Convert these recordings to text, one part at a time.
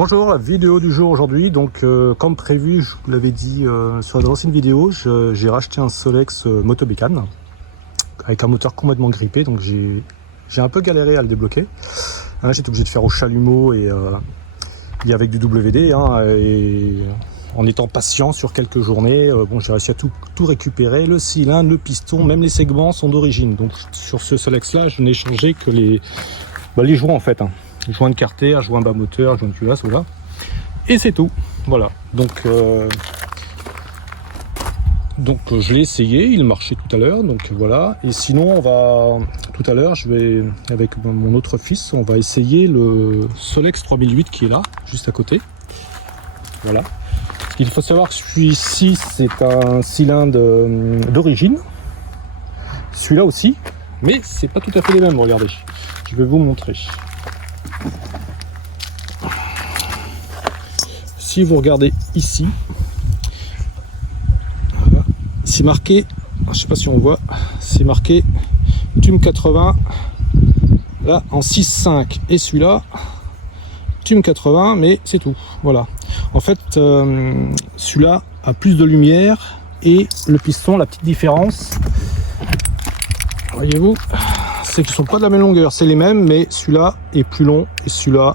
Bonjour, vidéo du jour aujourd'hui. Donc comme prévu, je vous l'avais dit sur la ancienne vidéo, j'ai racheté un Solex Motobécane avec un moteur complètement grippé, donc j'ai un peu galéré à le débloquer. Là, j'étais obligé de faire au chalumeau et avec du WD et en étant patient sur quelques journées, bon, j'ai réussi à tout récupérer, le cylindre, le piston, même les segments sont d'origine. Donc sur ce Solex là, je n'ai changé que les joints en fait. Joint de carter, joint bas moteur, joint de culasse, voilà. Et c'est tout. Voilà. Donc je l'ai essayé, il marchait tout à l'heure, donc voilà. Et sinon, tout à l'heure, je vais, avec mon autre fils, on va essayer le Solex 3008 qui est là, juste à côté. Voilà. Il faut savoir que celui-ci, c'est un cylindre d'origine. Celui-là aussi, mais c'est pas tout à fait les mêmes, regardez. Je vais vous montrer. Si vous regardez ici, c'est marqué, je ne sais pas si on voit, c'est marqué TUM 80 là en 6.5 et celui-là TUM 80, mais c'est tout. Voilà. En fait, celui-là a plus de lumière et le piston, la petite différence, voyez-vous, c'est qu'ils ne sont pas de la même longueur, c'est les mêmes, mais celui-là est plus long et celui-là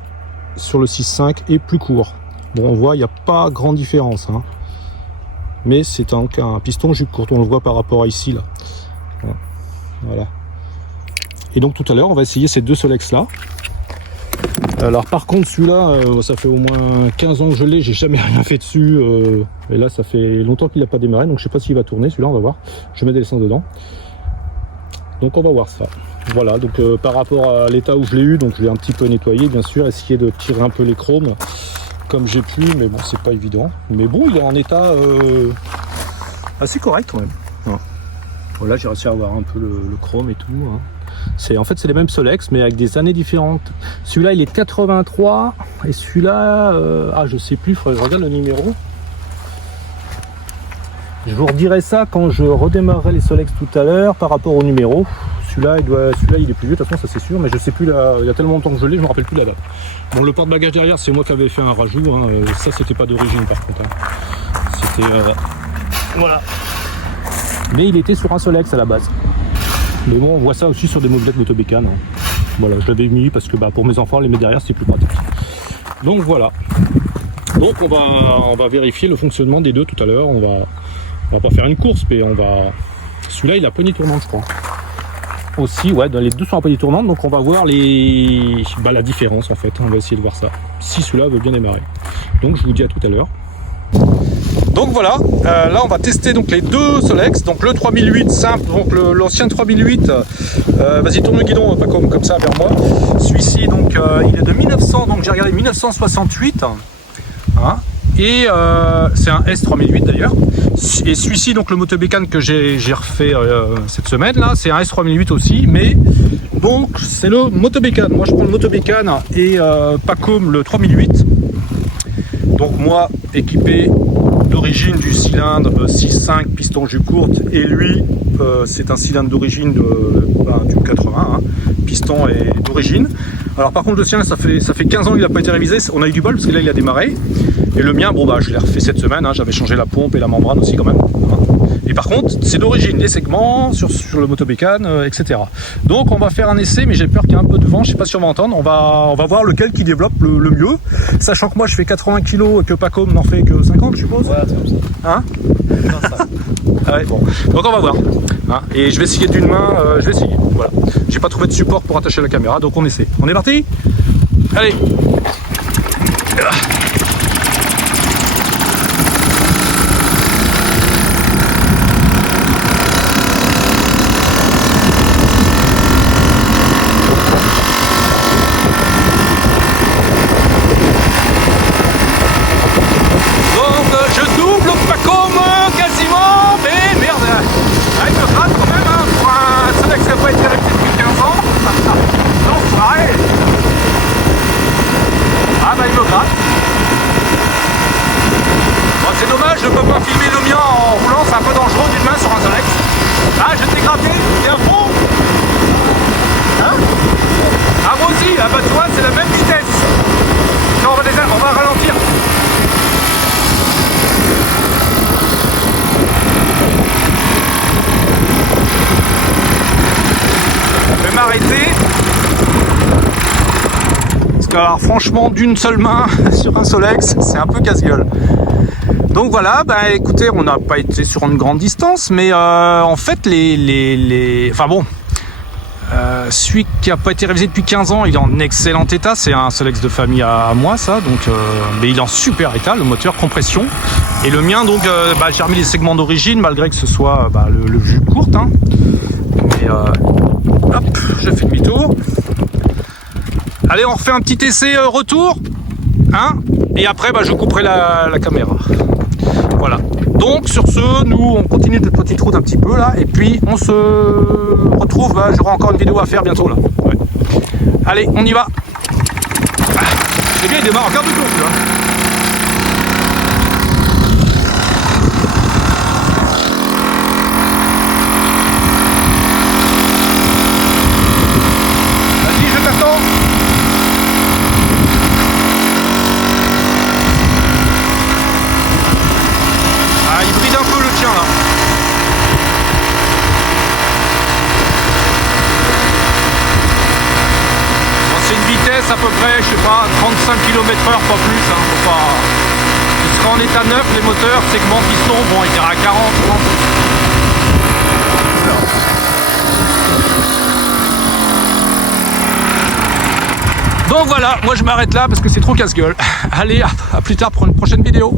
sur le 6.5 est plus court. Bon, on voit, il n'y a pas grande différence, hein. Mais c'est un piston jupe courte, on le voit par rapport à ici, là. Voilà. Et donc tout à l'heure, on va essayer ces deux Solex là. Alors par contre, celui-là, ça fait au moins 15 ans que je l'ai, j'ai jamais rien fait dessus. Et là, ça fait longtemps qu'il n'a pas démarré, donc je sais pas s'il va tourner, celui-là, on va voir. Je mets des l'essence dedans. Donc on va voir ça. Voilà, donc par rapport à l'état où je l'ai eu, donc je l'ai un petit peu nettoyé, bien sûr, essayer de tirer un peu les chromes comme j'ai pu, mais bon, c'est pas évident. Mais bon, il est en état assez correct quand même. Ouais. Voilà, j'ai réussi à avoir un peu le chrome et tout. Hein. En fait, c'est les mêmes Solex, mais avec des années différentes. Celui-là, il est 83, et celui-là, je sais plus, il faudrait que je regarde le numéro. Je vous redirai ça quand je redémarrerai les Solex tout à l'heure par rapport au numéro. Celui-là, il est plus vieux, de toute façon, ça c'est sûr, mais je sais plus, il y a tellement longtemps que je l'ai, je me rappelle plus la date. Bon, le porte-bagages derrière, c'est moi qui avais fait un rajout, hein. Ça c'était pas d'origine par contre. Hein. C'était. Voilà. Mais il était sur un Solex à la base. Mais bon, on voit ça aussi sur des mobilettes Motobécane. Hein. Voilà, je l'avais mis parce que pour mes enfants, les mettre derrière, c'est plus pratique. Donc voilà. Donc on va vérifier le fonctionnement des deux tout à l'heure. On va pas faire une course, mais celui-là, il a poignée tournante, je crois. Aussi, ouais, dans les deux sont en poignée tournante, donc on va voir la différence en fait. On va essayer de voir ça. Si celui-là veut bien démarrer. Donc je vous dis à tout à l'heure. Donc voilà, là on va tester donc les deux Solex, donc le 3008 simple, donc l'ancien 3008. Vas-y, tourne le guidon, pas comme ça vers moi. Celui-ci donc il est de 1900, donc j'ai regardé 1968. Hein. Et c'est un S3008 d'ailleurs. Et celui-ci, donc le Motobécane que j'ai refait cette semaine là, c'est un S3008 aussi, mais donc c'est le Motobécane. Moi je prends le Motobécane et Pacom le 3008. Donc moi équipé d'origine du cylindre 6.5 piston jupe courte, et lui c'est un cylindre d'origine du 80, hein. Piston est d'origine. Alors par contre le sien ça fait 15 ans qu'il n'a pas été révisé, on a eu du bol parce que là il a démarré. Et le mien, bon je l'ai refait cette semaine, hein. J'avais changé la pompe et la membrane aussi quand même. Et par contre, c'est d'origine, les segments sur le Motobécane, etc. Donc on va faire un essai, mais j'ai peur qu'il y ait un peu de vent, je sais pas si on va entendre. On va voir lequel qui développe le mieux. Sachant que moi je fais 80 kg et que Pacom n'en fait que 50, je suppose. Ouais, c'est comme ça. Hein? Ah ouais, bon. Donc on va voir. Hein, et je vais essayer d'une main, je vais essayer. Voilà. J'ai pas trouvé de support pour attacher la caméra, donc on essaie. On est parti? Allez. C'est dommage, je ne peux pas filmer le mien en roulant, c'est un peu dangereux d'une main sur un Solex. Ah, je t'ai gratté, t'es à fond. Hein? Ah, moi aussi, ah bah tu vois, c'est la même vitesse. On va car franchement d'une seule main sur un Solex c'est un peu casse-gueule. Donc voilà, bah écoutez, on n'a pas été sur une grande distance, mais en fait enfin bon, celui qui n'a pas été révisé depuis 15 ans, il est en excellent état, c'est un Solex de famille à moi ça, donc mais il est en super état, le moteur compression, et le mien donc j'ai remis les segments d'origine malgré que ce soit le vue courte, hein. Mais hop, je fais demi-tour. Allez, on refait un petit essai retour, hein, et après je couperai la caméra. Voilà. Donc sur ce, nous on continue notre petite route un petit peu là, et puis on se retrouve. J'aurai encore une vidéo à faire bientôt là. Ouais. Allez, on y va. C'est bien, il démarre en quart de tour celui-là. À peu près, je sais pas, 35 km/h, pas plus, hein, faut pas... Il sera en état neuf, les moteurs, segment piston, bon, il ira à 40, 30. Donc voilà, moi je m'arrête là parce que c'est trop casse-gueule. Allez, à plus tard pour une prochaine vidéo.